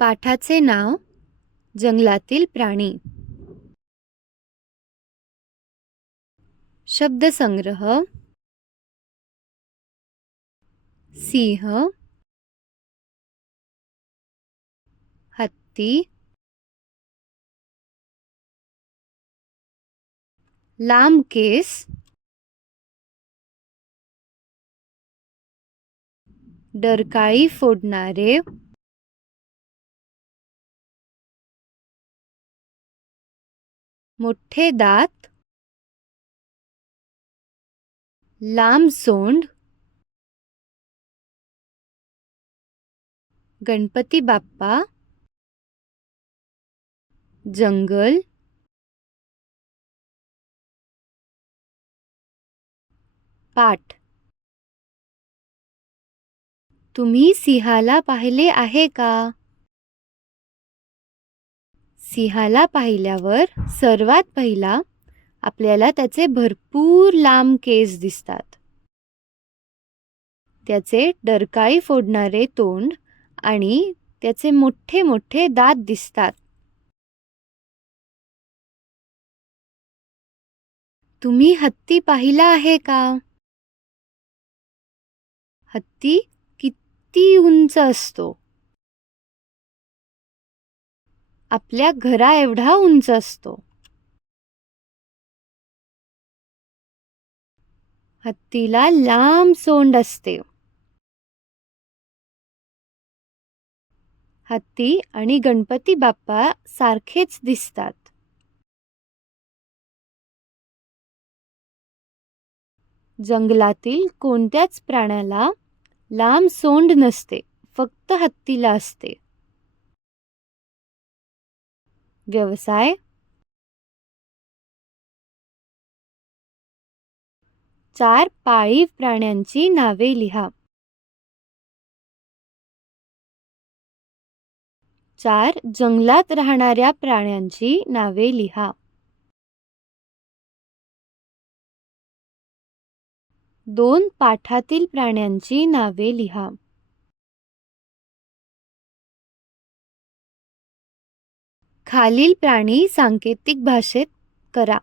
पाठाचे नाव जंगलातील प्राणी. शब्दसंग्रह: सिंह, हत्ती, लांब केस, डरकाळी फोडणारे, मोठे दात, लांब सोंड, गणपती बाप्पा, जंगल, पाठ. तुम्ही सिंहाला पाहिले आहे का? सिंहाला पाहिल्यावर सर्वात पहिला आपल्याला त्याचे भरपूर लांब केस दिसतात. त्याचे डरकाळी फोडणारे तोंड आणि त्याचे मोठे मोठे दात दिसतात. तुम्ही हत्ती पाहिला आहे का? हत्ती किती उंच असतो? आपल्या घरा एवढा उंच असतो. हत्तीला लांब सोंड असते. हत्ती आणि गणपती बाप्पा सारखेच दिसतात. जंगलातील कोणत्याच प्राण्याला लांब सोंड नसते, फक्त हत्तीला असते. व्यवसाय: 4 पाळीव प्राण्यांची नावे लिहा. 4 जंगलात राहणाऱ्या प्राण्यांची नावे लिहा. 2 पाठातील प्राण्यांची नावे लिहा. खालील प्राणी सांकेतिक भाषेत करा.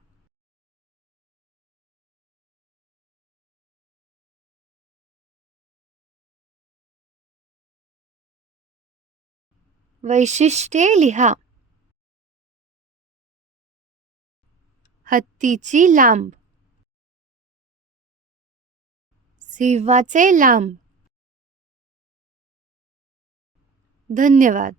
वैशिष्ट्ये लिहा. हत्तीची लांब, सिंहाचे लांब. धन्यवाद.